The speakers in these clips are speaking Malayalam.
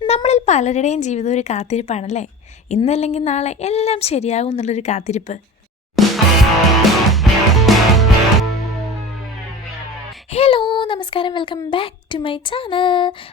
നമ്മളിൽ പലരുടെയും ജീവിതം ഒരു കാത്തിരിപ്പാണല്ലേ. ഇന്നല്ലെങ്കിൽ നാളെ എല്ലാം ശരിയാകും എന്നുള്ളൊരു കാത്തിരിപ്പ്. ഹലോ, നമസ്കാരം, welcome back to my channel.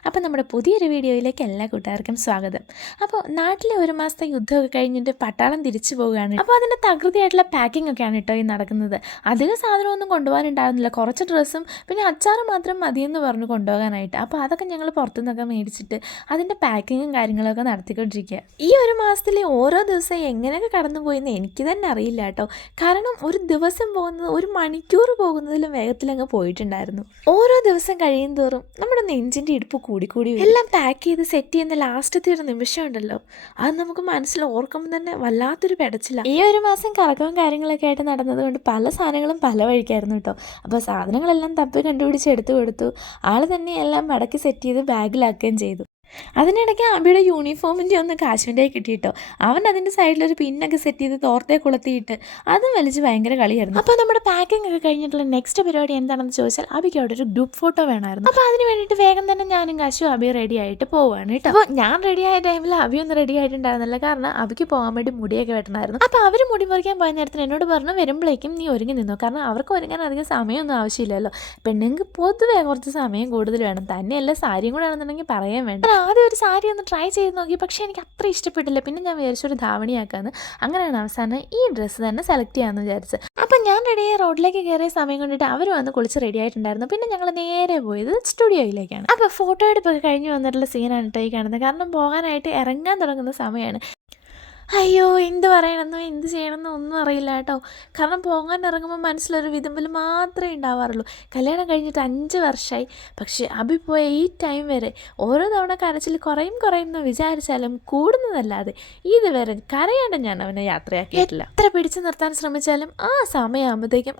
അപ്പോൾ നമ്മുടെ പുതിയൊരു വീഡിയോയിലേക്ക് എല്ലാ കൂട്ടുകാർക്കും സ്വാഗതം. അപ്പോൾ നാട്ടിലെ ഒരു മാസത്തെ യുദ്ധമൊക്കെ കഴിഞ്ഞിട്ട് പട്ടാളം തിരിച്ചു പോവുകയാണ്. അപ്പോൾ അതിൻ്റെ തകൃതിയായിട്ടുള്ള പാക്കിംഗ് ഒക്കെയാണ് കേട്ടോ ഈ നടക്കുന്നത്. അധികം സാധനമൊന്നും കൊണ്ടുപോകാനുണ്ടായിരുന്നില്ല, കുറച്ച് ഡ്രസ്സും പിന്നെ അച്ചാറ് മാത്രം മതിയെന്ന് പറഞ്ഞു കൊണ്ടുപോകാനായിട്ട്. അപ്പോൾ അതൊക്കെ ഞങ്ങൾ പുറത്തുനിന്നൊക്കെ മേടിച്ചിട്ട് അതിൻ്റെ പാക്കിങ്ങും കാര്യങ്ങളൊക്കെ നടത്തിക്കൊണ്ടിരിക്കുക. ഈ ഒരു മാസത്തിലെ ഓരോ ദിവസം എങ്ങനെയൊക്കെ കടന്നുപോയെന്ന് എനിക്ക് തന്നെ അറിയില്ല കേട്ടോ. കാരണം ഒരു ദിവസം പോകുന്നത് ഒരു മണിക്കൂർ പോകുന്നതിലും വേഗത്തിലങ്ങ് പോയിട്ടുണ്ടായിരുന്നു. ഓരോ ദിവസം കഴിയും തോറും നമ്മുടെ നെഞ്ചിൻ്റെ ഇടുപ്പ് കൂടിക്കൂടി എല്ലാം പാക്ക് ചെയ്ത് സെറ്റ് ചെയ്യുന്ന ലാസ്റ്റത്തെ ഒരു നിമിഷം ഉണ്ടല്ലോ, അത് നമുക്ക് മനസ്സിൽ ഓർക്കുമ്പോൾ തന്നെ വല്ലാത്തൊരു പെടച്ചില്ല. ഈ ഒരു മാസം കറക്കവും കാര്യങ്ങളൊക്കെ ആയിട്ട് നടന്നത് കൊണ്ട് പല സാധനങ്ങളും പല വഴിക്കായിരുന്നു കേട്ടോ. അപ്പോൾ സാധനങ്ങളെല്ലാം തപ്പി കണ്ടുപിടിച്ച് എടുത്തു കൊടുത്തു. ആൾ തന്നെ എല്ലാം മടക്കി സെറ്റ് ചെയ്ത് ബാഗിലാക്കുകയും ചെയ്തു. അതിനിടയ്ക്ക് അബിയുടെ യൂണിഫോമിൻ്റെ ഒന്ന് കാശുവിൻ്റെ കിട്ടിയിട്ടോ. അവൻ അതിൻ്റെ സൈഡിലൊരു പിന്നൊക്കെ സെറ്റ് ചെയ്ത് തോർത്തെ കൊളുത്തിയിട്ട് അതും വലിച്ച് ഭയങ്കര കളിയായിരുന്നു. അപ്പോൾ നമ്മുടെ പാക്കിംഗ് ഒക്കെ കഴിഞ്ഞിട്ടുള്ള നെക്സ്റ്റ് പരിപാടി എന്താണെന്ന് ചോദിച്ചാൽ അബിക്ക് അവിടെ ഒരു ഗ്രൂപ്പ് ഫോട്ടോ വേണമായിരുന്നു. അപ്പോൾ അതിന് വേണ്ടിയിട്ട് വേഗം തന്നെ ഞാനും കാശും അബി റെഡി ആയിട്ട് പോവുകയാണ് കേട്ടോ. അപ്പോൾ ഞാൻ റെഡി ആയ ടൈമിൽ അബിയൊന്നും റെഡി ആയിട്ടുണ്ടായിരുന്നില്ല, കാരണം അബിക്ക് പോകാൻ വേണ്ടി മുടിയൊക്കെ വെട്ടണമായിരുന്നു. അപ്പോൾ അവർ മുടി മുറിക്കാൻ പോയ നേരത്തിന് എന്നോട് പറഞ്ഞു വരുമ്പോഴേക്കും നീ ഒരുങ്ങി നിന്നോ, കാരണം അവർക്ക് ഒരുങ്ങാൻ അധികം സമയമൊന്നും ആവശ്യമില്ലല്ലോ. പെണ്ണുങ്ങൾക്ക് പൊതുവേ കുറച്ച് സമയം കൂടുതൽ വേണം. തന്നെയല്ല സാരിയും കൂടെ ആണെന്നുണ്ടെങ്കിൽ പറയാൻ വേണ്ട. ആദ്യം ഒരു സാരി ഒന്ന് ട്രൈ ചെയ്ത് നോക്കി, പക്ഷേ എനിക്ക് അത്ര ഇഷ്ടപ്പെട്ടില്ല. പിന്നെ ഞാൻ വിചാരിച്ചൊരു ധാവണിയാക്കാന്ന്. അങ്ങനെയാണ് അവസാനം ഈ ഡ്രസ്സ് തന്നെ സെലക്ട് ചെയ്യാമെന്ന് വിചാരിച്ച്. അപ്പം ഞാൻ റെഡിയായി റോഡിലേക്ക് കയറിയ സമയം കൊണ്ടിട്ട് അവർ വന്ന് കുളിച്ച് റെഡി ആയിട്ടുണ്ടായിരുന്നു. പിന്നെ ഞങ്ങൾ നേരെ പോയത് സ്റ്റുഡിയോയിലേക്കാണ്. അപ്പോൾ ഫോട്ടോ എടുപ്പൊക്കെ കഴിഞ്ഞ് വന്നിട്ടുള്ള സീനാണ് കേട്ടോ ഈ കാണുന്നത്. കാരണം പോകാനായിട്ട് ഇറങ്ങാൻ തുടങ്ങുന്ന സമയമാണ്. അയ്യോ, എന്ത് പറയണമെന്നോ എന്ത് ചെയ്യണമെന്നോ ഒന്നും അറിയില്ല കേട്ടോ. കാരണം പോകാൻ ഇറങ്ങുമ്പോൾ മനസ്സിലൊരു വിതുമ്പൽ മാത്രമേ ഉണ്ടാവാറുള്ളൂ. കല്യാണം കഴിഞ്ഞിട്ട് 5 വർഷമായി. പക്ഷേ അബി പോയ ഈ ടൈം വരെ ഓരോ തവണ കരച്ചിൽ കുറയും എന്ന് വിചാരിച്ചാലും കൂടുന്നതല്ലാതെ ഇതുവരെ കരയാണ്ട് ഞാൻ അവനെ യാത്രയാക്കിയിട്ടില്ല. എത്ര പിടിച്ചു നിർത്താൻ ശ്രമിച്ചാലും ആ സമയമാകുമ്പോഴത്തേക്കും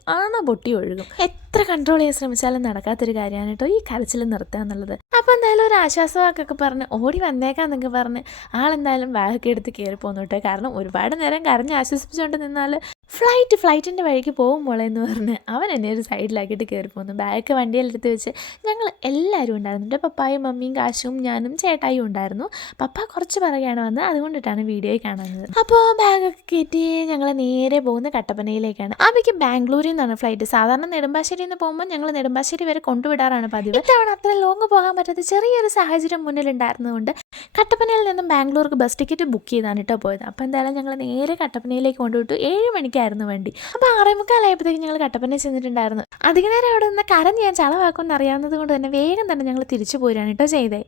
പൊട്ടി ഒഴുകും. എത്ര കൺട്രോൾ ചെയ്യാൻ ശ്രമിച്ചാലും നടക്കാത്തൊരു കാര്യമാണ് കേട്ടോ ഈ കരച്ചിൽ നിർത്തുക എന്നുള്ളത്. അപ്പോൾ എന്തായാലും ഒരു ആശ്വാസവാക്കൊക്കെ പറഞ്ഞ് ഓടി വന്നേക്കാന്നൊക്കെ പറഞ്ഞ് ആളെന്തായാലും ബാഗൊക്കെ എടുത്ത് കയറി പോന്നു കേട്ടോ. കാരണം ഒരുപാട് നേരം കരഞ്ഞ് ആശ്വസിപ്പിച്ചുകൊണ്ട് നിന്നാൽ ഫ്ലൈറ്റിൻ്റെ വഴിക്ക് പോകുമ്പോൾ എന്ന് പറഞ്ഞ് അവൻ എന്നെ ഒരു സൈഡിലാക്കിയിട്ട് കയറി പോകുന്നു. ബാഗൊക്കെ വണ്ടിയിലെടുത്ത് വെച്ച് ഞങ്ങൾ എല്ലാവരും ഉണ്ടായിരുന്നു. എൻ്റെ പപ്പായും മമ്മിയും കാശും ഞാനും ചേട്ടായും ഉണ്ടായിരുന്നു. പപ്പ കുറച്ച് പറയുകയാണ് വന്നത്, അതുകൊണ്ടിട്ടാണ് വീഡിയോയിൽ കാണുന്നത്. അപ്പോൾ ബാഗൊക്കെ കയറ്റി ഞങ്ങൾ നേരെ പോകുന്ന കട്ടപ്പനയിലേക്കാണ്. അവിക്ക് ബാംഗ്ലൂരിൽ നിന്നാണ് ഫ്ലൈറ്റ്. സാധാരണ നെടുമ്പാശ്ശേരിയിൽ നിന്ന് പോകുമ്പോൾ ഞങ്ങൾ നെടുമ്പാശ്ശേരി വരെ കൊണ്ടുവിടാറാണ് പതിവ്. ഇത്തവണ അത്ര ലോങ് പോകാൻ പറ്റാത്ത ചെറിയൊരു സാഹചര്യം മുന്നിലുണ്ടായിരുന്നതുകൊണ്ട് കട്ടപ്പനയിൽ നിന്നും ബാംഗ്ലൂർക്ക് ബസ് ടിക്കറ്റ് ബുക്ക് ചെയ്താണ് കേട്ടോ പോയത്. അപ്പോൾ എന്തായാലും ഞങ്ങൾ നേരെ കട്ടപ്പനയിലേക്ക് കൊണ്ടുവിട്ടു. 7 മണിക്കായിരുന്നു വണ്ടി. അപ്പോൾ 6:45 ഞങ്ങൾ കട്ടപ്പനയിൽ ചെന്നിട്ടുണ്ടായിരുന്നു. അധിക നേരം അവിടെ നിന്ന് കരഞ്ഞ് ഞാൻ ചളവാക്കുമെന്ന് അറിയാവുന്നത് കൊണ്ട് തന്നെ വേഗം തന്നെ ഞങ്ങൾ തിരിച്ചു പോരുകയാണ് കേട്ടോ ചെയ്തേ.